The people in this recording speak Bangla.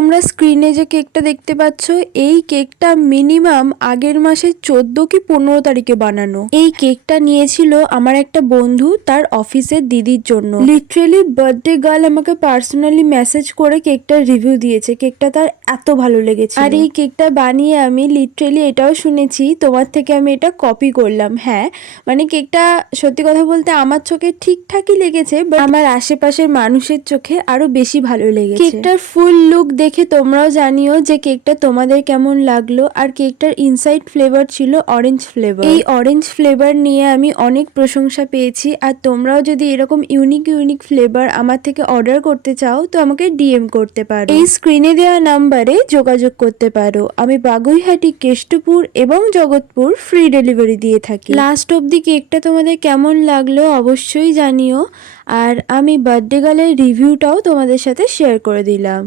তোমরা স্ক্রিনে যে কেকটা দেখতে পাচ্ছ, এই কেকটা মিনিমাম আগের মাসের 14 কি 15 তারিখে বানানো। এই কেকটা নিয়েছিল আমার একটা বন্ধু তার অফিসের দিদির জন্য। লিটারেলি বার্থডে গার্ল আমাকে পার্সোনালি মেসেজ করে কেকটার রিভিউ দিয়েছে, কেকটা তার এত ভালো লেগেছে। আর এই কেকটা বানিয়ে আমি লিটারেলি এটাও শুনেছি তোমার থেকে আমি এটা কপি করলাম। হ্যাঁ, মানে কেকটা সত্যি কথা বলতে আমার চোখে ঠিকঠাকই লেগেছে, বাট আমার আশেপাশের মানুষের চোখে আরো বেশি ভালো লেগেছে। কেকটার ফুল লুক দেখে তোমরাও জানিও যে কেকটা তোমাদের কেমন লাগলো। আর কেকটার ইনসাইড ফ্লেভার ছিল অরেঞ্জ ফ্লেভার। এই অরেঞ্জ ফ্লেভার নিয়ে আমি অনেক প্রশংসা পেয়েছি। আর তোমরাও যদি এরকম ইউনিক ফ্লেভার আমার থেকে অর্ডার করতে চাও তো আমাকে ডিএম করতে পারো, এই স্ক্রিনে দেওয়া নাম্বারে যোগাযোগ করতে পারো। আমি বাগুইহাটি, কেষ্টপুর এবং জগৎপুর ফ্রি ডেলিভারি দিয়ে থাকি। লাস্ট অবধি কেকটা তোমাদের কেমন লাগলো অবশ্যই জানিও। আর আমি বার্থডে গার্লের রিভিউটাও তোমাদের সাথে শেয়ার করে দিলাম।